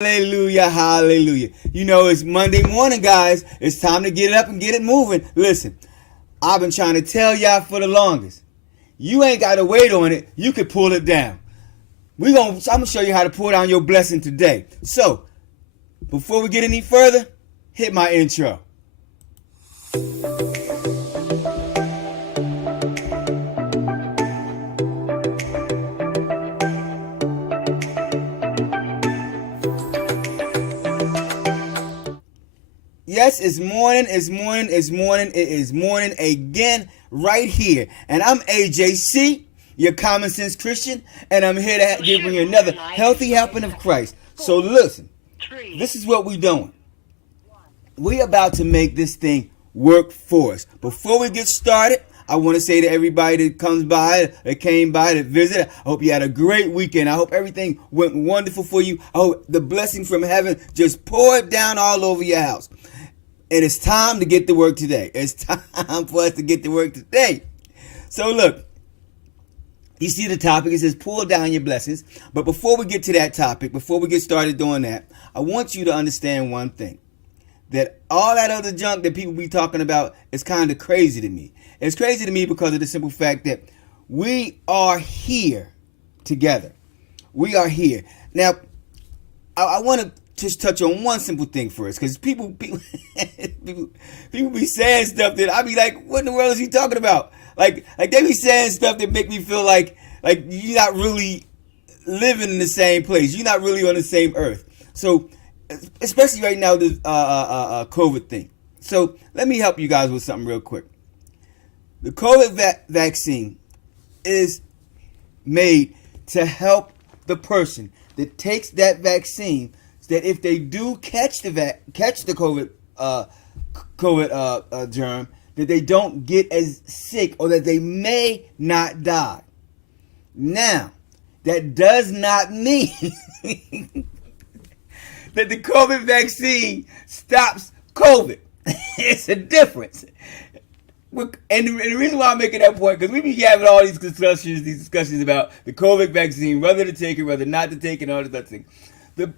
Hallelujah, hallelujah. You know, it's Monday morning, guys. It's time to get up and get it moving. Listen, I've been trying to tell y'all for the longest. You ain't got to wait on it. You can pull it down. I'm going to show you how to pull down your blessing today. So, before we get any further, hit my intro. Yes, it's morning, it is morning again right here. And I'm AJC, your common sense Christian, and I'm here to give you another healthy helping of Christ. So listen, this is what we're doing. We're about to make this thing work for us. Before we get started, I want to say to everybody that comes by, that came by to visit, I hope you had a great weekend. I hope everything went wonderful for you. I hope the blessing from heaven just poured down all over your house. And it's time to get to work today. It's time for us to get to work today. So look, you see the topic, it says pull down your blessings. But before we get to that topic, before we get started doing that, I want you to understand one thing. That all that other junk that people be talking about is kind of crazy to me. It's crazy to me because of the simple fact that we are here together. We are here. Now, I want to just touch on one simple thing first, because people be saying stuff that I be like, what in the world is he talking about? Like they be saying stuff that make me feel like you're not really living in the same place. You're not really on the same earth. So, especially right now, this COVID thing. So, let me help you guys with something real quick. The COVID vaccine is made to help the person that takes that vaccine, that if they do catch the COVID germ, that they don't get as sick, or that they may not die. Now, that does not mean that the COVID vaccine stops COVID. It's a difference. And the reason why I'm making that point, because we be having all these discussions about the COVID vaccine, whether to take it, whether not to take it, and all this other thing. The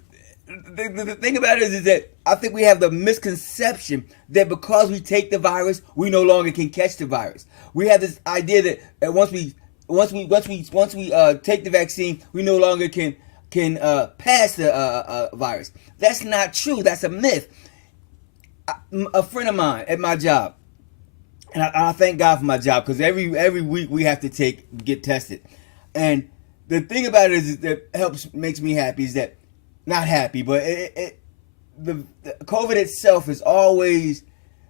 thing about it is that I think we have the misconception that because we take the virus, we no longer can catch the virus. We have this idea that once we take the vaccine, we no longer can pass the virus. That's not true. That's a myth. A friend of mine at my job, and I thank God for my job, because every week we have to get tested. And the thing about it is that makes me happy is that, not happy, but the COVID itself is always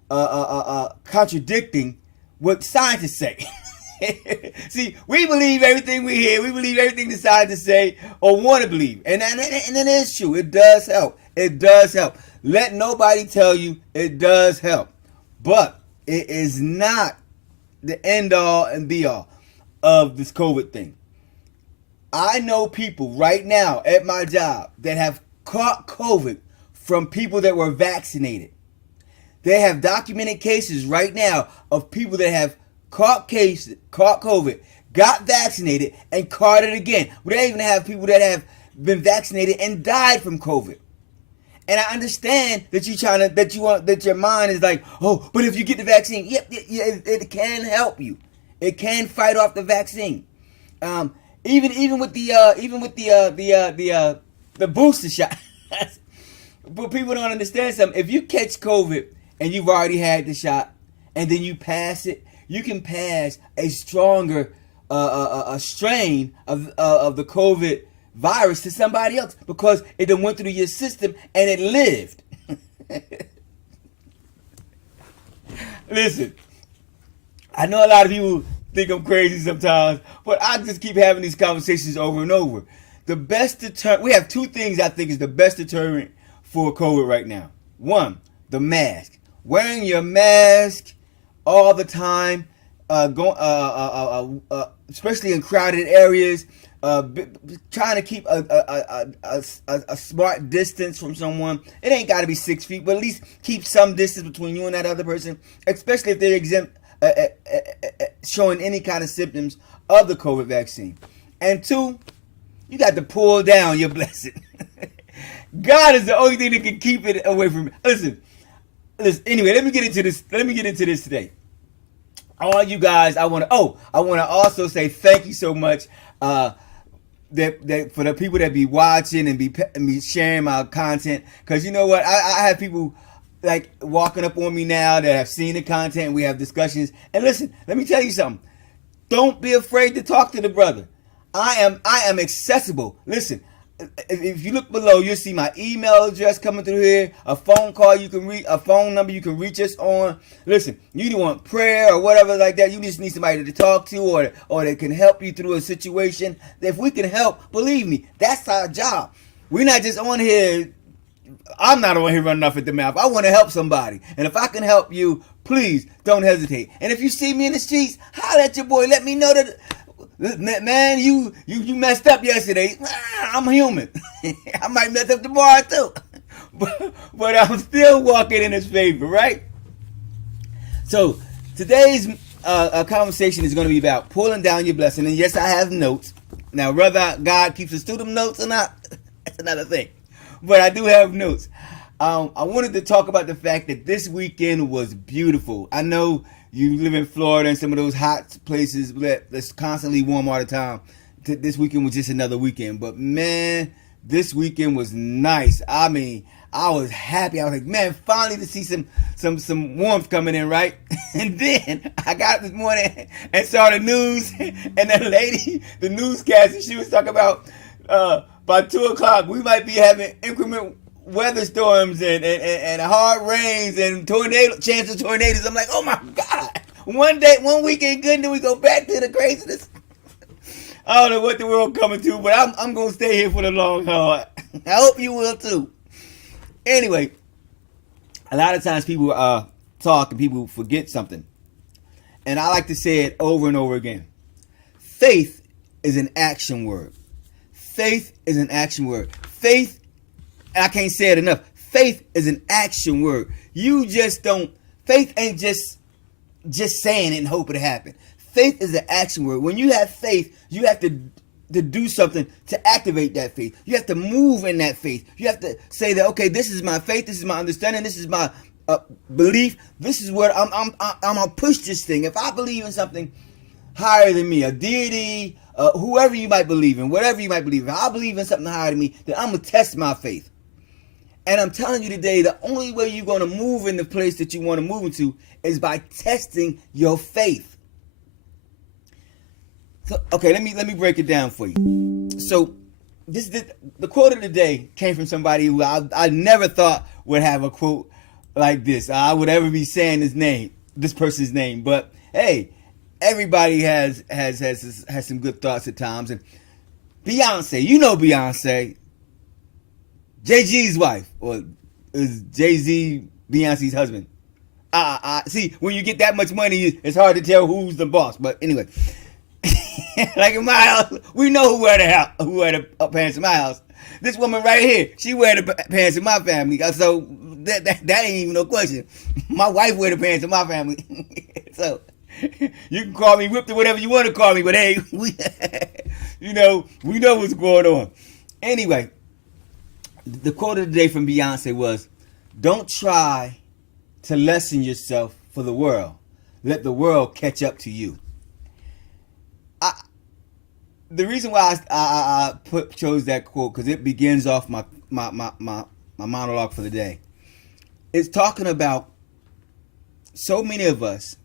contradicting what scientists say. See, we believe everything we hear. We believe everything the scientists say or want to believe. And it is true. It does help. It does help. Let nobody tell you it does help. But it is not the end all and be all of this COVID thing. I know people right now at my job that have caught COVID from people that were vaccinated. They have documented cases right now of people that have caught COVID, got vaccinated, and caught it again. They even have people that have been vaccinated and died from COVID. And I understand that that your mind is like, oh, but if you get the vaccine, it can help you. It can fight off the vaccine. Even with the booster shot. But people don't understand something. If you catch COVID and you've already had the shot, and then you pass it, you can pass a stronger a strain of the COVID virus to somebody else, because it done went through your system and it lived. Listen, I know a lot of people think I'm crazy sometimes, but I just keep having these conversations over and over. We have two things I think is the best deterrent for COVID right now. One, the mask. Wearing your mask all the time, especially in crowded areas, trying to keep a smart distance from someone. It ain't got to be 6 feet, but at least keep some distance between you and that other person, especially if they're showing any kind of symptoms of the COVID vaccine. And two, you got to pull down your blessing. God is the only thing that can keep it away from me. Listen. Anyway, let me get into this. Let me get into this today. All you guys, I want to also say thank you so much. That for the people that be watching and be sharing my content, because you know what, I have people like walking up on me now that have seen the content and we have discussions. And listen, let me tell you something. Don't be afraid to talk to the brother. I am accessible. Listen, if you look below, you'll see my email address coming through here, a phone call you can reach, a phone number you can reach us on. Listen, you want prayer or whatever like that, you just need somebody to talk to or that can help you through a situation. If we can help, believe me, that's our job. We're not just on here. I'm not on here running off at the mouth. I want to help somebody. And if I can help you, please don't hesitate. And if you see me in the streets, holler at your boy. Let me know that, man, you messed up yesterday. I'm human. I might mess up tomorrow too. But I'm still walking in his favor, right? So today's conversation is going to be about pulling down your blessing. And yes, I have notes. Now, whether God keeps us to them notes or not, that's another thing. But I do have notes. I wanted to talk about the fact that this weekend was beautiful. I know you live in Florida and some of those hot places that's constantly warm all the time. This weekend was just another weekend. But man, this weekend was nice. I mean, I was happy. I was like, man, finally to see some warmth coming in, right? And then I got up this morning and saw the news, and that lady, the newscaster, she was talking about by 2 o'clock we might be having increment weather storms and hard rains and chance of tornadoes. I'm like, oh my God. One weekend good, and then we go back to the craziness. I don't know what the world coming to, but I'm going to stay here for the long haul. I hope you will too. Anyway, a lot of times people talk and people forget something. And I like to say it over and over again. Faith is an action word. Faith is an action word. Faith, I can't say it enough. Faith is an action word. Faith ain't just saying it and hope it happen. Faith is an action word. When you have faith, you have to do something to activate that faith. You have to move in that faith. You have to say that, okay, this is my faith, this is my understanding, this is my belief. This is what I'm gonna push this thing. If I believe in something higher than me, a deity, whoever you might believe in, whatever you might believe in, I believe in something higher than me, then I'm gonna test my faith. And I'm telling you today, the only way you're gonna move in the place that you want to move into is by testing your faith. So, okay, let me break it down for you. So, the quote of the day came from somebody who I never thought would have a quote like this. I would ever be saying this person's name. But hey, everybody has some good thoughts at times. And Beyonce, you know Beyonce, Jay-Z's wife, or is Jay-Z Beyonce's husband? See, when you get that much money, it's hard to tell who's the boss. But anyway. Like in my house, we know who wear the pants in my house. This woman right here, she wear the pants in my family. So that ain't even no question. My wife wear the pants in my family. So you can call me whipped or whatever you want to call me, but hey, we know what's going on. Anyway, the quote of the day from Beyonce was, "Don't try to lessen yourself for the world. Let the world catch up to you." The reason why I chose that quote, because it begins off my monologue for the day. It's talking about so many of us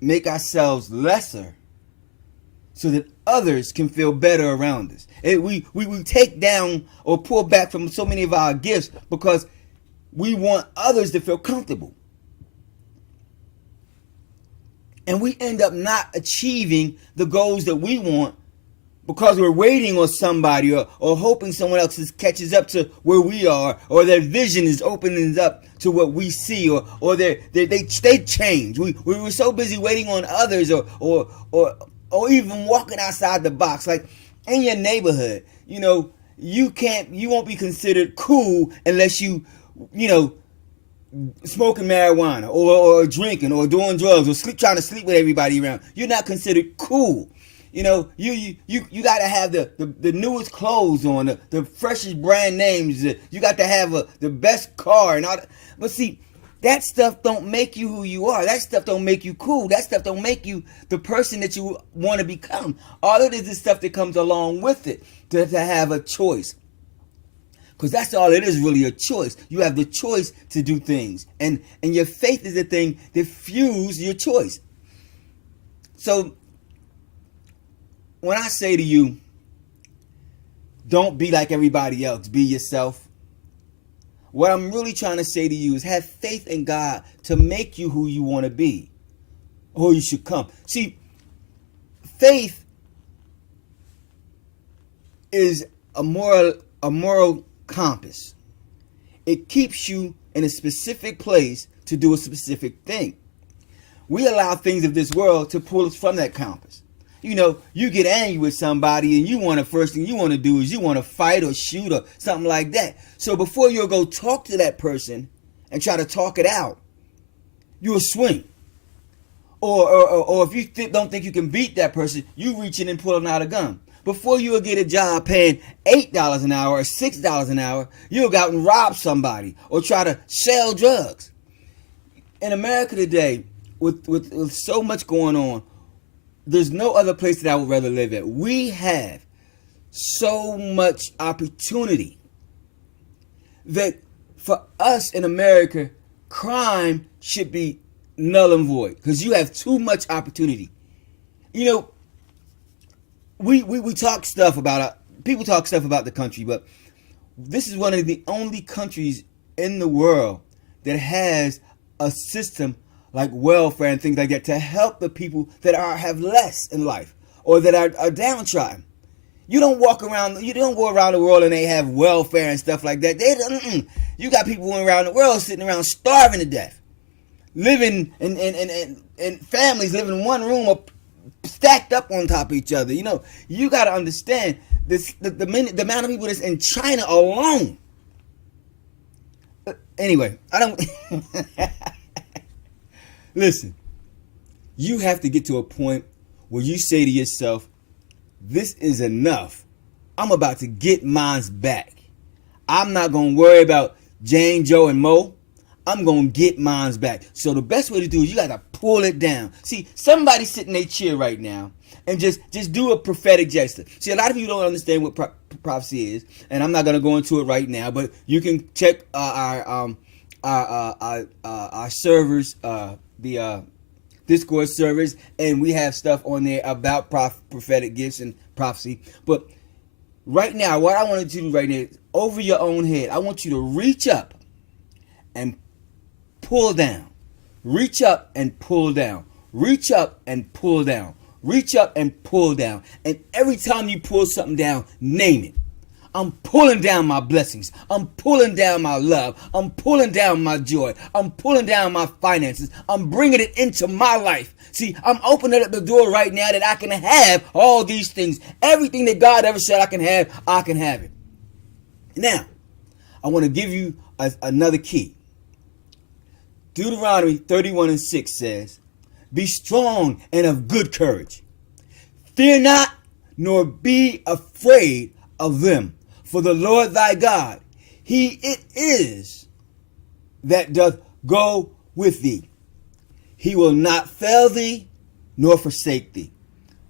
make ourselves lesser so that others can feel better around us. We take down or pull back from so many of our gifts because we want others to feel comfortable. And we end up not achieving the goals that we want because we're waiting on somebody or hoping someone else catches up to where we are, or their vision is opening up to what we see, or they change. We were so busy waiting on others or even walking outside the box. Like in your neighborhood, you won't be considered cool unless you smoking marijuana or drinking or doing drugs or trying to sleep with everybody around. You're not considered cool. You know, you got to have the newest clothes on, the freshest brand names. You got to have the best car and all that. But see, that stuff don't make you who you are. That stuff don't make you cool. That stuff don't make you the person that you want to become. All it is stuff that comes along with it to have a choice. Because that's all it is, really, a choice. You have the choice to do things. And your faith is the thing that fuels your choice. So, when I say to you, don't be like everybody else, be yourself. What I'm really trying to say to you is have faith in God to make you who you want to be, or you should come. See, faith is a moral compass. It keeps you in a specific place to do a specific thing. We allow things of this world to pull us from that compass. You know, you get angry with somebody and first thing you want to do is you want to fight or shoot or something like that. So before you'll go talk to that person and try to talk it out, you'll swing. Or if you don't think you can beat that person, you reach in and pulling out a gun. Before you'll get a job paying $8 an hour or $6 an hour, you'll go out and rob somebody or try to sell drugs. In America today, with so much going on, there's no other place that I would rather live at. We have so much opportunity that for us in America, crime should be null and void because you have too much opportunity. You know, we talk stuff about people talk stuff about the country, but this is one of the only countries in the world that has a system like welfare and things like that to help the people that have less in life or that are downtrodden. You don't go around the world and they have welfare and stuff like that. You got people around the world sitting around starving to death, living in families living in one room stacked up on top of each other. You know, you got to understand this. The amount of people that's in China alone. Anyway, I don't. Listen, you have to get to a point where you say to yourself, this is enough. I'm about to get mine's back. I'm not going to worry about Jane, Joe, and Mo. I'm going to get mine's back. So the best way to do is you got to pull it down. See, somebody sitting in their chair right now and just do a prophetic gesture. See, a lot of people don't understand what prophecy is, and I'm not going to go into it right now, but you can check our servers, the Discord servers, and we have stuff on there about prophetic gifts and prophecy. But right now, what I want you to do right now is over your own head, I want you to reach up and pull down. Reach up and pull down. Reach up and pull down. Reach up and pull down. And every time you pull something down, name it. I'm pulling down my blessings. I'm pulling down my love. I'm pulling down my joy. I'm pulling down my finances. I'm bringing it into my life. See, I'm opening up the door right now that I can have all these things. Everything that God ever said I can have it. Now, I want to give you another key. Deuteronomy 31:6 says, be strong and of good courage. Fear not, nor be afraid of them. For the Lord thy God, he it is that doth go with thee. He will not fail thee, nor forsake thee.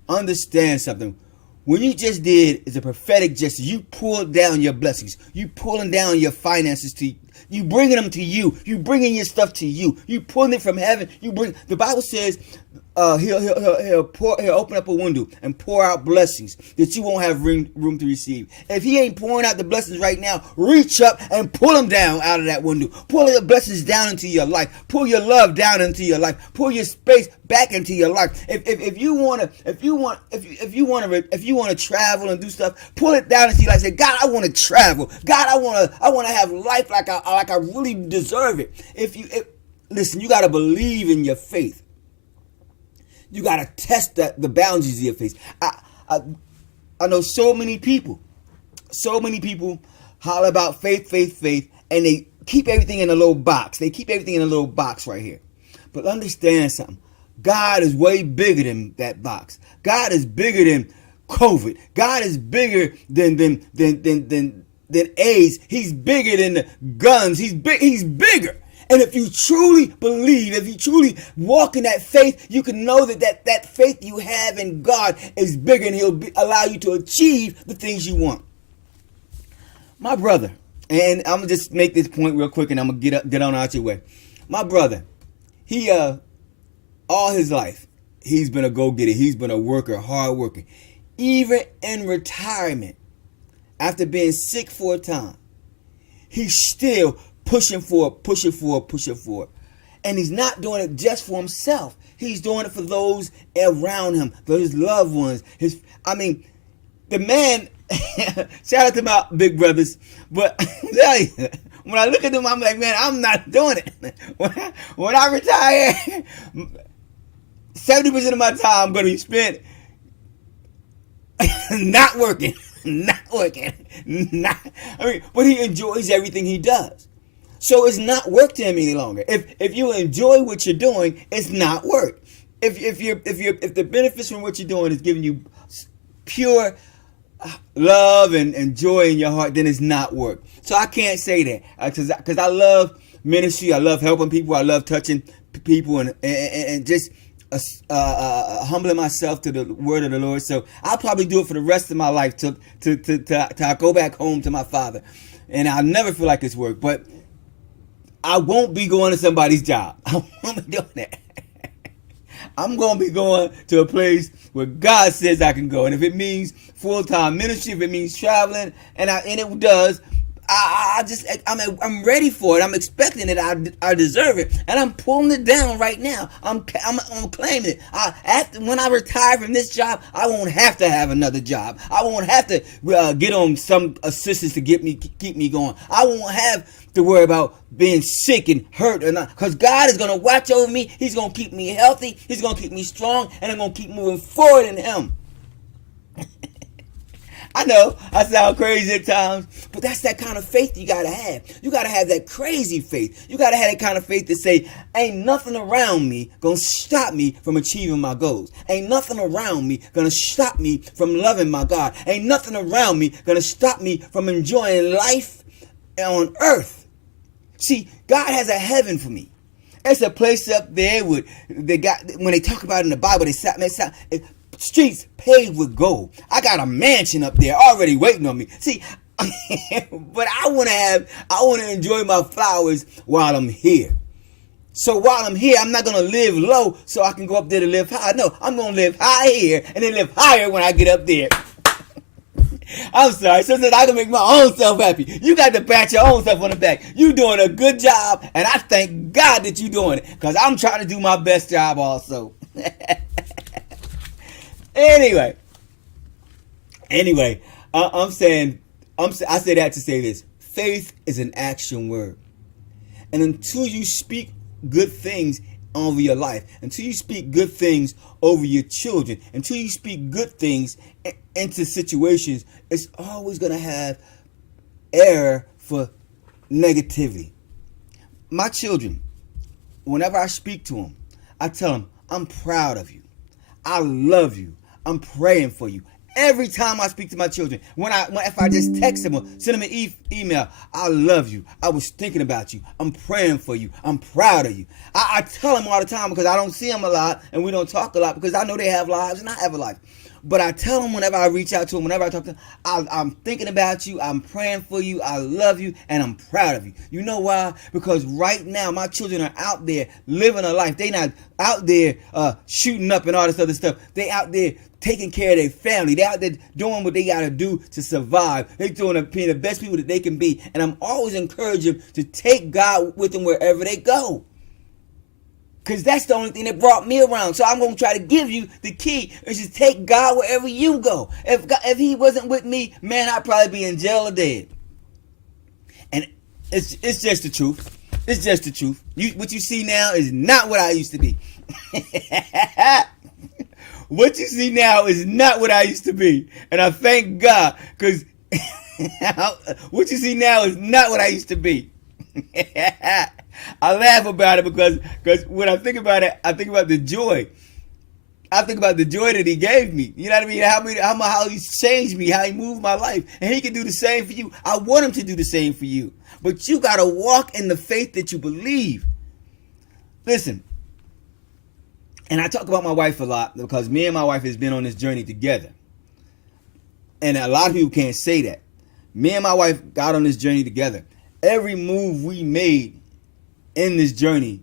Understand something. When you just did is a prophetic gesture. You pulled down your blessings. You pulling down your finances to you, bringing them to you. You bringing your stuff to you. You pulling it from heaven. The Bible says he'll open up a window and pour out blessings that you won't have room to receive. If he ain't pouring out the blessings right now, reach up and pull them down out of that window. Pull the blessings down into your life. Pull your love down into your life. Pull your space back into your life. If you want to travel and do stuff, pull it down into your life. Say, God, I want to travel. God, I want to have life like I really deserve it. Listen, you got to believe in your faith. You got to test the boundaries of your faith. I know so many people holler about faith, and they keep everything in a little box. They keep everything in a little box right here. But understand something. God is way bigger than that box. God is bigger than COVID. God is bigger than AIDS. He's bigger than the guns. He's bigger. And if you truly believe, if you truly walk in that faith, you can know that faith you have in God is bigger, and He'll allow you to achieve the things you want. My brother, and I'm gonna just make this point real quick, and I'm gonna get on out your way. My brother, he all his life he's been a go-getter. He's been a worker, hard worker. Even in retirement, after being sick for a time, he's still pushing forward. And he's not doing it just for himself. He's doing it for those around him, for his loved ones. The man, shout out to my big brothers, but when I look at them, I'm like, man, I'm not doing it. When I retire, 70% of my time I'm going to be spent not working. But he enjoys everything he does. So it's not work to him any longer. If you enjoy what you're doing, it's not work. If the benefits from what you're doing is giving you pure love and joy in your heart, then it's not work. So I can't say that because I love ministry. I love helping people. I love touching people and just humbling myself to the word of the Lord. So I'll probably do it for the rest of my life till I go back home to my Father, and I'll never feel like it's work. But I won't be going to somebody's job. I won't be doing that. I'm going to be going to a place where God says I can go. And if it means full-time ministry, if it means traveling, and it does, I'm ready for it. I'm expecting it. I deserve it, and I'm pulling it down right now. I'm claiming it. When I retire from this job, I won't have to have another job. I won't have to get on some assistance to keep me going. I won't have to worry about being sick and hurt or not, because God is going to watch over me. He's going to keep me healthy. He's going to keep me strong, and I'm going to keep moving forward in Him. I know I sound crazy at times, but that's that kind of faith you got to have. You got to have that crazy faith. You got to have that kind of faith to say, ain't nothing around me going to stop me from achieving my goals. Ain't nothing around me going to stop me from loving my God. Ain't nothing around me going to stop me from enjoying life on earth. See, God has a heaven for me. It's a place up there when they talk about it in the Bible, streets paved with gold. I got a mansion up there already waiting on me. See, but I want to enjoy my flowers while I'm here. So while I'm here, I'm not going to live low so I can go up there to live high. No, I'm going to live high here and then live higher when I get up there. I'm sorry, so that I can make my own self happy. You got to pat your own self on the back. You doing a good job, and I thank God that you doing it, because I'm trying to do my best job also. Anyway, I say that to say this. Faith is an action word. And until you speak good things over your life, until you speak good things over your children, until you speak good things into situations, it's always going to have error for negativity. My children, whenever I speak to them, I tell them, I'm proud of you. I love you. I'm praying for you. Every time I speak to my children, if I just text them or send them an email, I love you. I was thinking about you. I'm praying for you. I'm proud of you. I tell them all the time because I don't see them a lot and we don't talk a lot because I know they have lives and I have a life. But I tell them whenever I reach out to them, whenever I talk to them, I'm thinking about you, I'm praying for you, I love you, and I'm proud of you. You know why? Because right now my children are out there living a life. They not out there shooting up and all this other stuff. They out there taking care of their family. They out there doing what they got to do to survive. They being the best people that they can be. And I'm always encouraging them to take God with them wherever they go. Because that's the only thing that brought me around. So I'm going to try to give you the key. Is just take God wherever you go. If He wasn't with me, man, I'd probably be in jail or dead. And it's just the truth. It's just the truth. What you see now is not what I used to be. What you see now is not what I used to be. And I thank God, because what you see now is not what I used to be. I laugh about it because when I think about it, I think about the joy. I think about the joy that he gave me. You know what I mean? How he's changed me, how he moved my life. And he can do the same for you. I want him to do the same for you. But you got to walk in the faith that you believe. Listen, and I talk about my wife a lot because me and my wife has been on this journey together. And a lot of people can't say that. Me and my wife got on this journey together. Every move we made in this journey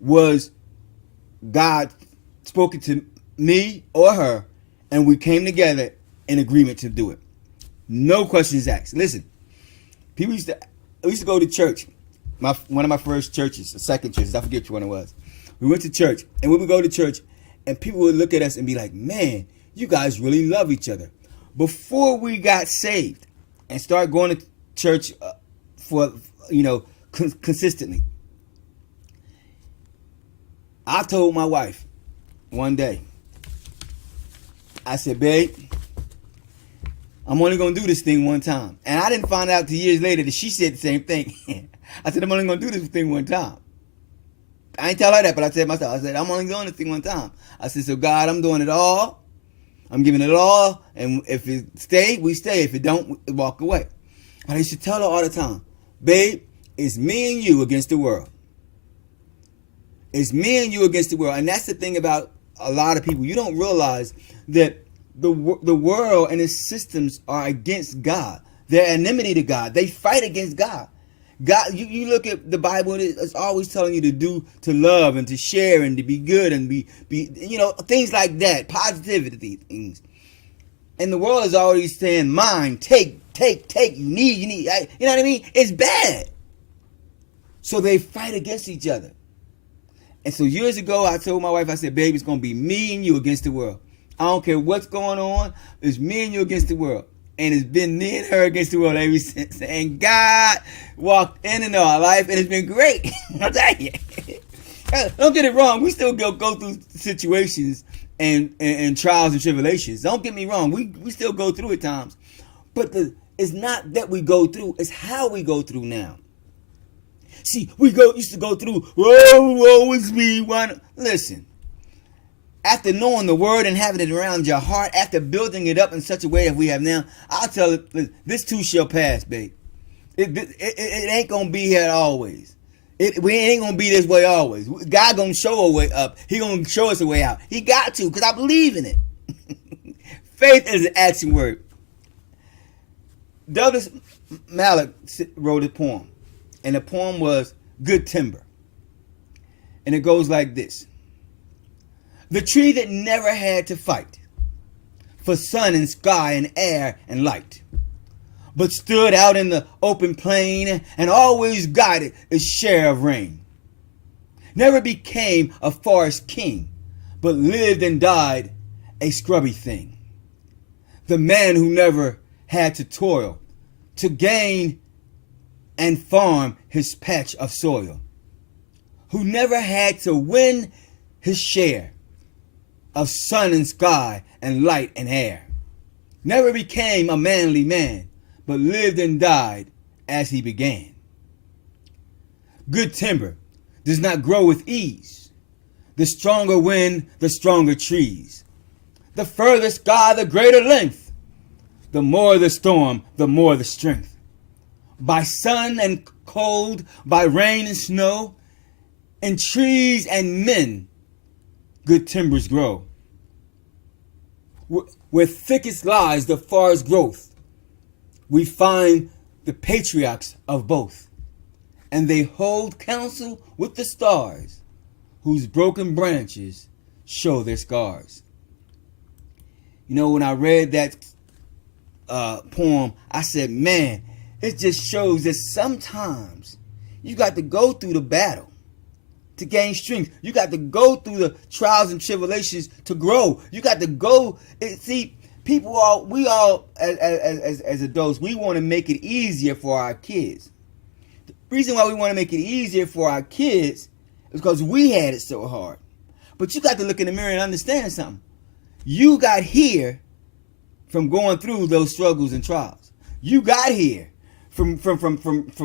was God spoken to me or her, and we came together in agreement to do it. No questions asked. Listen, we used to go to church. One of my first churches, the second churches, I forget which one it was. We went to church, and we would go to church, and people would look at us and be like, man, you guys really love each other. Before we got saved and started going to church consistently, I told my wife one day, I said, babe, I'm only going to do this thing one time. And I didn't find out till years later that she said the same thing. I said, I'm only going to do this thing one time. I ain't tell her that, but I said myself, I said, I'm only doing this thing one time. I said, so God, I'm doing it all. I'm giving it all. And if it stay, we stay. If it don't, we walk away. But I used to tell her all the time, babe, it's me and you against the world. It's me and you against the world. And that's the thing about a lot of people. You don't realize that the world and its systems are against God. They're enmity to God. They fight against God. God, you look at the Bible, it's always telling you to love and to share and to be good and be things like that, positivity things. And the world is always saying, mine, take, you need, you know what I mean? It's bad. So they fight against each other. And so years ago, I told my wife, I said, baby, it's going to be me and you against the world. I don't care what's going on. It's me and you against the world. And it's been me and her against the world ever since. And God walked in our life, and it's been great. I'll tell you. Don't get it wrong. We still go through situations and trials and tribulations. Don't get me wrong. We still go through at times. But it's not that we go through. It's how we go through now. See, used to go through, woe is me. Listen, after knowing the word and having it around your heart, after building it up in such a way that we have now, I'll tell it, this too shall pass, babe. It ain't going to be here always. We ain't going to be this way always. God going to show a way up. He going to show us a way out. He got to, because I believe in it. Faith is an action word. Douglas Mallock wrote a poem. And the poem was Good Timber. And it goes like this. The tree that never had to fight for sun and sky and air and light, but stood out in the open plain and always guided its share of rain. Never became a forest king, but lived and died a scrubby thing. The man who never had to toil to gain and farm his patch of soil, who never had to win his share of sun and sky and light and air, never became a manly man, but lived and died as he began. Good timber does not grow with ease. The stronger wind, the stronger trees. The further sky, the greater length. The more the storm, the more the strength. By sun and cold, by rain and snow, in trees and men, good timbers grow. Where thickest lies the forest growth, we find the patriarchs of both, and they hold counsel with the stars, whose broken branches show their scars. You know, when I read that poem, I said, man, it just shows that sometimes you got to go through the battle to gain strength. You got to go through the trials and tribulations to grow. You got to go. See, we all as adults, we want to make it easier for our kids. The reason why we want to make it easier for our kids is because we had it so hard. But you got to look in the mirror and understand something. You got here from going through those struggles and trials. You got here from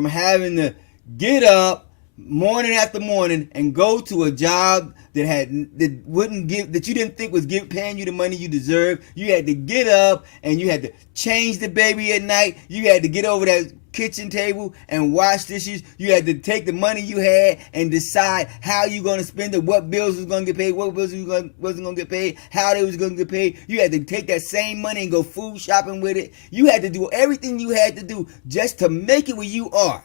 having to get up morning after morning and go to a job that wouldn't give, that you didn't think was paying you the money you deserve. You had to get up and you had to change the baby at night. You had to get over that kitchen table and wash dishes. You had to take the money you had and decide how you going to spend it, what bills was going to get paid, what bills wasn't going to get paid, how they was going to get paid. You had to take that same money and go food shopping with it. You had to do everything you had to do just to make it where you are.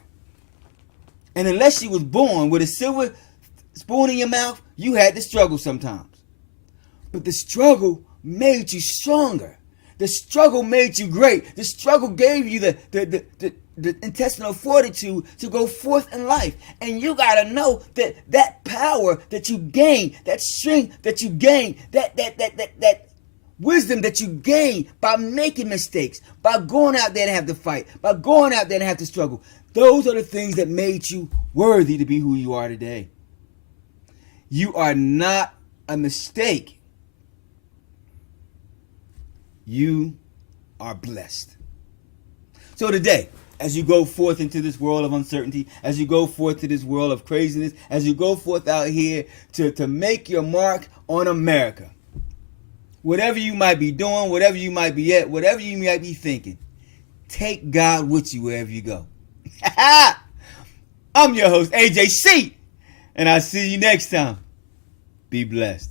And unless you was born with a silver spoon in your mouth, you had to struggle sometimes. But the struggle made you stronger. The struggle made you great. The struggle gave you the intestinal fortitude to go forth in life. And you got to know that power that you gain, that strength that you gain, that wisdom that you gain by making mistakes, by going out there and have to fight, by going out there and have to struggle. Those are the things that made you worthy to be who you are today. You are not a mistake. You are blessed. So today, as you go forth into this world of uncertainty, as you go forth to this world of craziness, as you go forth out here to make your mark on America, whatever you might be doing, whatever you might be at, whatever you might be thinking, take God with you wherever you go. I'm your host, AJC, and I'll see you next time. Be blessed.